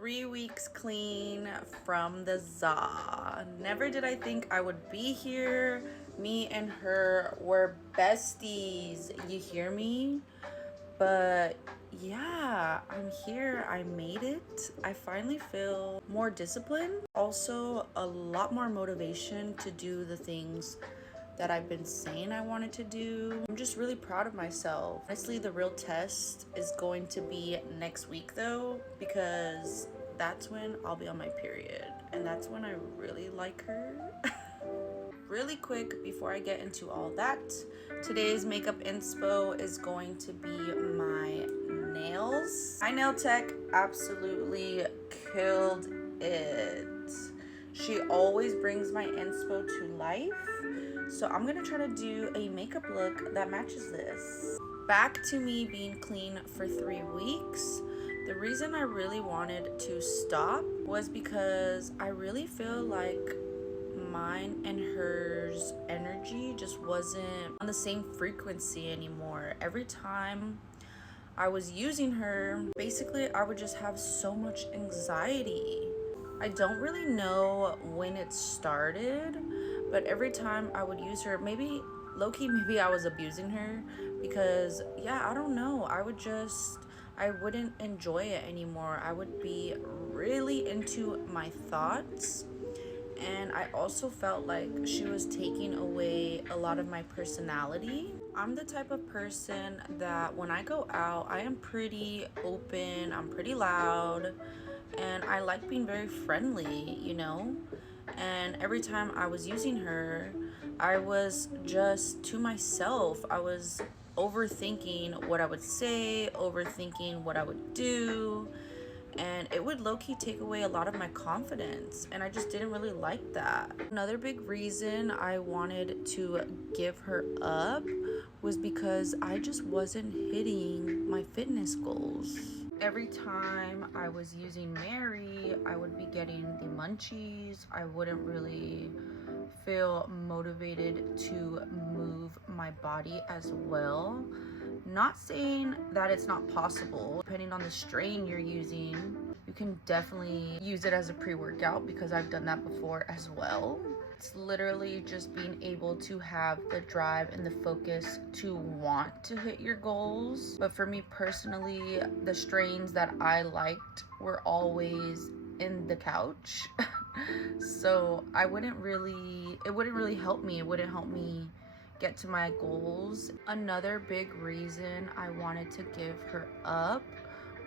3 weeks clean from the za. Never did I think I would be here. Me and her were besties. You hear me? But yeah, I'm here. I made it. I finally feel more disciplined. Also, a lot more motivation to do the things that I've been saying I wanted to do. I'm just really proud of myself. Honestly, the real test is going to be next week though, because that's when I'll be on my period. And that's when I really like her. Really quick before I get into all that, today's makeup inspo is going to be my nails. My nail tech absolutely killed it. She always brings my inspo to life. So I'm gonna try to do a makeup look that matches this. Back to me being clean for 3 weeks. The reason I really wanted to stop was because I really feel like mine and hers energy just wasn't on the same frequency anymore. Every time I was using her, basically I would just have so much anxiety. I don't really know when it started, but every time I would use her, maybe low-key, maybe I was abusing her because yeah, I don't know. I wouldn't enjoy it anymore. I would be really into my thoughts. And I also felt like she was taking away a lot of my personality. I'm the type of person that when I go out, I am pretty open, I'm pretty loud, and I like being very friendly, you know? And every time I was using her, I was just to myself. I was overthinking what I would say, overthinking what I would do, and it would low-key take away a lot of my confidence, and I just didn't really like that. Another big reason I wanted to give her up was because I just wasn't hitting my fitness goals. Every time I was using Mary, I would be getting the munchies. I wouldn't really feel motivated to move my body as well. Not saying that it's not possible. Depending on the strain you're using, you can definitely use it as a pre-workout because I've done that before as well. It's literally just being able to have the drive and the focus to want to hit your goals. But for me personally, the strains that I liked were always in the couch. So it wouldn't really help me. It wouldn't help me get to my goals. Another big reason I wanted to give her up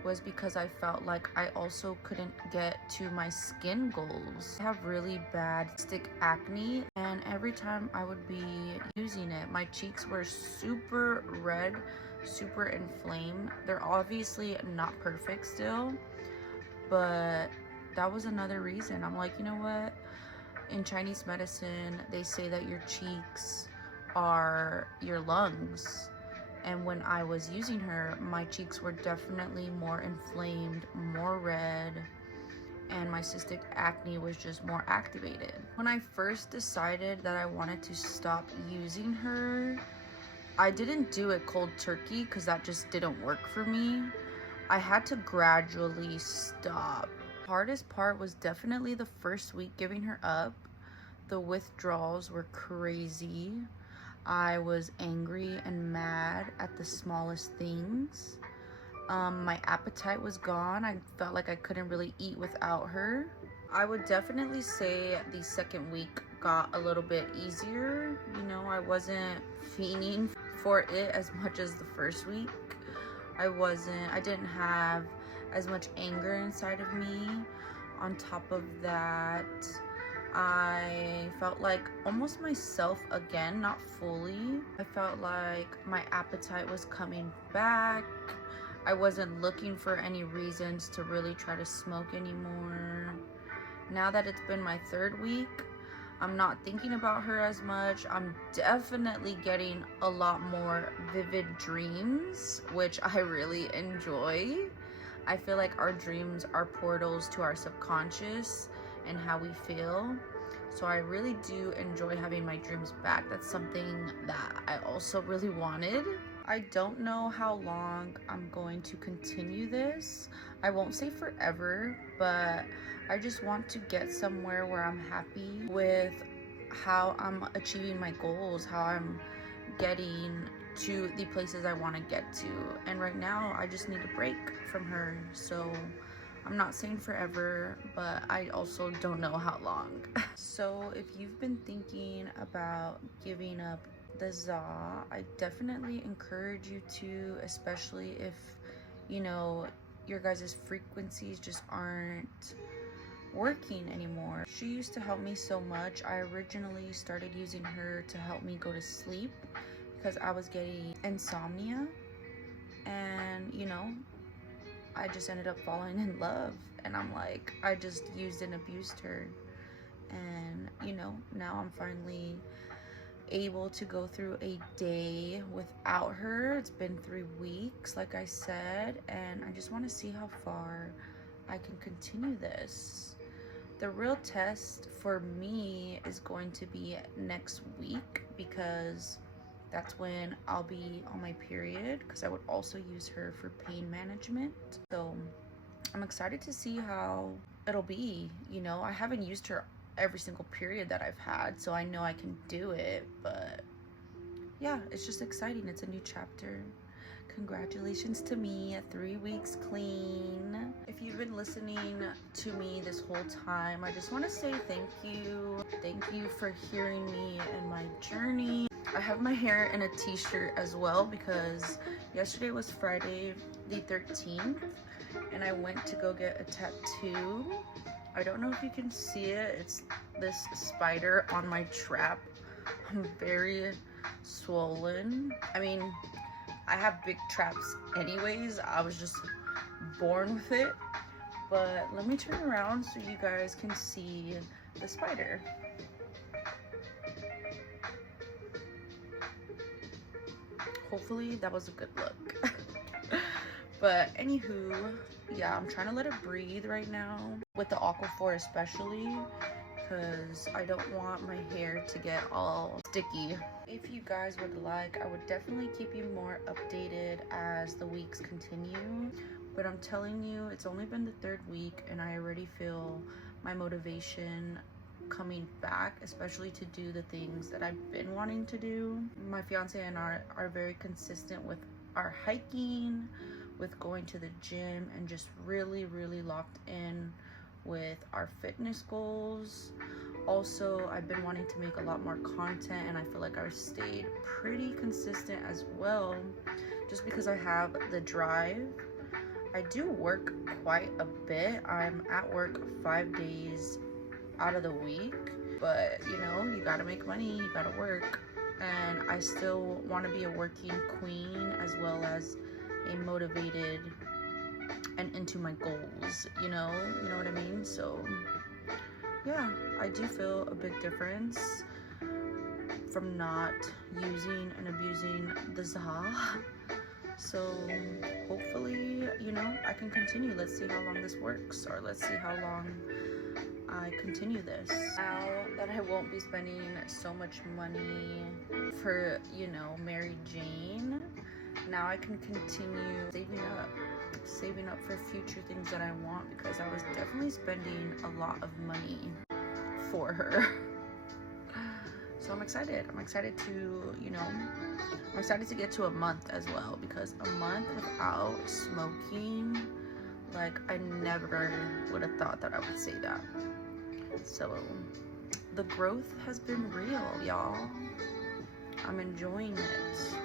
was because I felt like I also couldn't get to my skin goals. I have really bad stick acne, and every time I would be using it, my cheeks were super red, super inflamed. They're obviously not perfect still, but that was another reason. I'm like, you know what? In Chinese medicine, they say that your cheeks are your lungs. And when I was using her, my cheeks were definitely more inflamed, more red, and my cystic acne was just more activated. When I first decided that I wanted to stop using her, I didn't do it cold turkey because that just didn't work for me. I had to gradually stop. The hardest part was definitely the first week giving her up. The withdrawals were crazy. I was angry and mad at the smallest things. My appetite was gone. I felt like I couldn't really eat without her. I would definitely say the second week got a little bit easier. You know, I wasn't fiending for it as much as the first week. I didn't have as much anger inside of me. On top of that, I felt like almost myself again, not fully. I felt like my appetite was coming back. I wasn't looking for any reasons to really try to smoke anymore. Now that it's been my third week, I'm not thinking about her as much. I'm definitely getting a lot more vivid dreams, which I really enjoy. I feel like our dreams are portals to our subconscious and how we feel. So I really do enjoy having my dreams back. That's something that I also really wanted. I don't know how long I'm going to continue this. I won't say forever, but I just want to get somewhere where I'm happy with how I'm achieving my goals, how I'm getting to the places I want to get to. And right now, I just need a break from her. So I'm not saying forever, but I also don't know how long. So if you've been thinking about giving up the za, I definitely encourage you to, especially if, you know, your guys' frequencies just aren't working anymore. She used to help me so much. I originally started using her to help me go to sleep because I was getting insomnia, and you know, I just ended up falling in love, and I'm like, I just used and abused her. And you know, now I'm finally able to go through a day without her. It's been 3 weeks, like I said, and I just want to see how far I can continue this. The real test for me is going to be next week, because that's when I'll be on my period, because I would also use her for pain management. So I'm excited to see how it'll be. You know, I haven't used her every single period that I've had, so I know I can do it, but yeah, it's just exciting. It's a new chapter. Congratulations to me at 3 weeks clean. If you've been listening to me this whole time, I just want to say thank you. Thank you for hearing me and my journey. I have my hair in a t-shirt as well because yesterday was Friday the 13th and I went to go get a tattoo. I don't know if you can see it. It's this spider on my trap. I'm very swollen. I mean, I have big traps anyways. I was just born with it. But let me turn around so you guys can see the spider. Hopefully that was a good look. But anywho, yeah, I'm trying to let it breathe right now with the Aquaphor especially, because I don't want my hair to get all sticky. If you guys would like, I would definitely keep you more updated as the weeks continue, but I'm telling you, it's only been the 3rd week and I already feel my motivation coming back, especially to do the things that I've been wanting to do. My fiance and I are very consistent with our hiking, with going to the gym, and just really locked in with our fitness goals. Also, I've been wanting to make a lot more content, and I feel like I've stayed pretty consistent as well, just because I have the drive. I do work quite a bit. I'm at work 5 days out of the week, but you know, you gotta make money, you gotta work, and I still want to be a working queen as well as a motivated and into my goals, you know what I mean? So yeah, I do feel a big difference from not using and abusing the za. So hopefully, you know, I can continue. Let's see how long this works, or let's see how long I continue this. Now that I won't be spending so much money for, you know, Mary Jane, now I can continue saving up for future things that I want, because I was definitely spending a lot of money for her. So I'm excited to, you know, I'm excited to get to a month as well, because a month without smoking, like, I never would have thought that I would say that. So the growth has been real, y'all. I'm enjoying it.